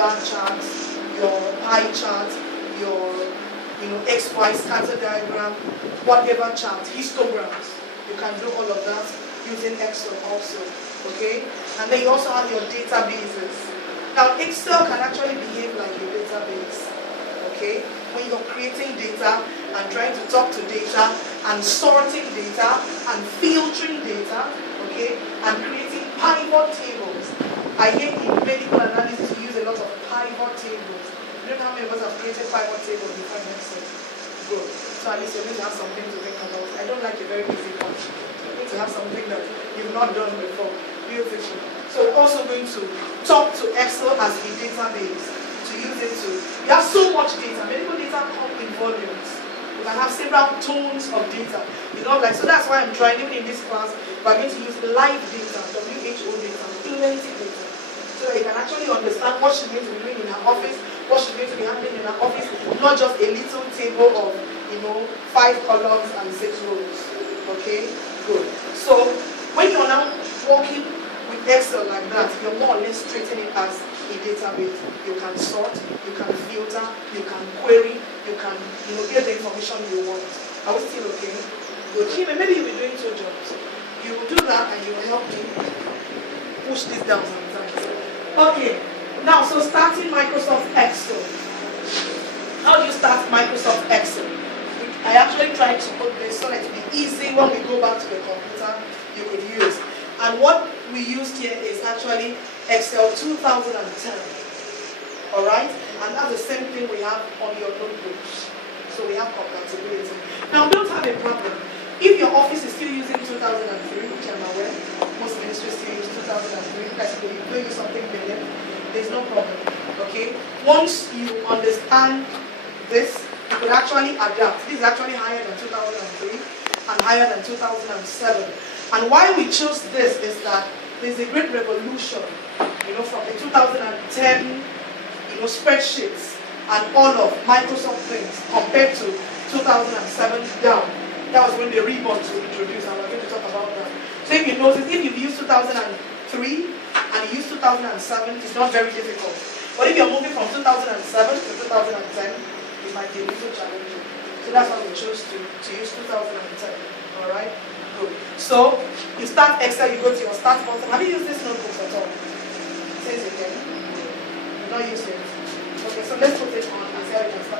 bar charts, your pie chart, your XY scatter diagram, whatever chart, histograms. You can do all of that using Excel also. Okay? And then you also have your databases. Now Excel can actually behave like a database. Okay? When you're creating data and trying to talk to data and sorting data and filtering data, okay, and creating pivot tables. I hear in medical analysis we use a lot of pivot tables. You don't know how many of us have created pivot tables before in Excel? Good. So at least you're going to have something to think about. I don't like a very busy bunch. You need to have something that you've not done before. Beautiful. So we're also going to talk to Excel as a database. To use it to, you have so much data. Medical data come in volumes. You can have several tons of data. So that's why I'm trying, even in this class, we're going to use live data, WHO data, plenty data. So that you can actually understand what she's going to be doing in her office, what she's going to be handling in her office, not just a little table of 5 columns and 6 rows. Okay? Good. So when you're now working with Excel like that, you're more or less treating it as a database. You can sort, you can filter, you can query, you can get the information you want. Are we still okay? Good. Maybe you'll be doing 2 jobs. You will do that and you will help me push this down sometimes. Okay. Now, so starting Microsoft Excel. How do you start Microsoft Excel? I actually tried to put this so that it will be easy when we go back to the computer you could use. And what we used here is actually Excel 2010. Alright? And that's the same thing we have on your notebooks. So we have compatibility. Now don't have a problem. If your office is still using 2003, which I'm aware, most ministries still use 2003, that's if you use something better, there's no problem. Okay? Once you understand this, you could actually adapt. This is actually higher than 2003 and higher than 2007. And why we chose this is that there's a great revolution, from the 2010, spreadsheets and all of Microsoft things compared to 2007 down. That was when the ribbons were introduced, and we're going to talk about that. So if you notice, if you've used 2003 and you use 2007, it's not very difficult. But if you're moving from 2007 to 2010, it might be a little challenging. So that's why we chose to use 2010. Alright? Good. So you start Excel, you go to your start button. Have you used this notebook at all? It says again. You've not used it. Okay, so let's put it on and see how you can start.